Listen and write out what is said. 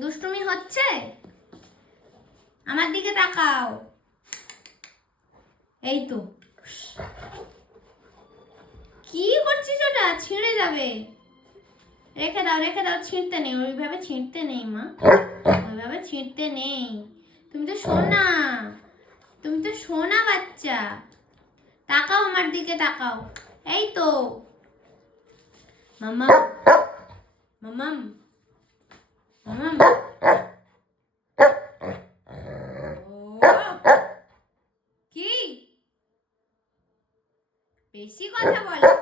দুষ্টুমি হচ্ছে? আমার দিকে তাকাও। এই তো। কি করছিস ওটা? ছিঁড়ে যাবে। রেখে দাও, রেখে দাও। ছিঁড়তে নেই, ওইভাবে ছিঁড়তে নেই মা, ওইভাবে ছিঁড়তে নেই। তুমি তো সোনা, তুমি তো সোনা বাচ্চা। তাকাও, আমার দিকে তাকাও। এই তো মাম্মা, মাম্মাম, মাম্মাম। কি বেশি কথা বলে?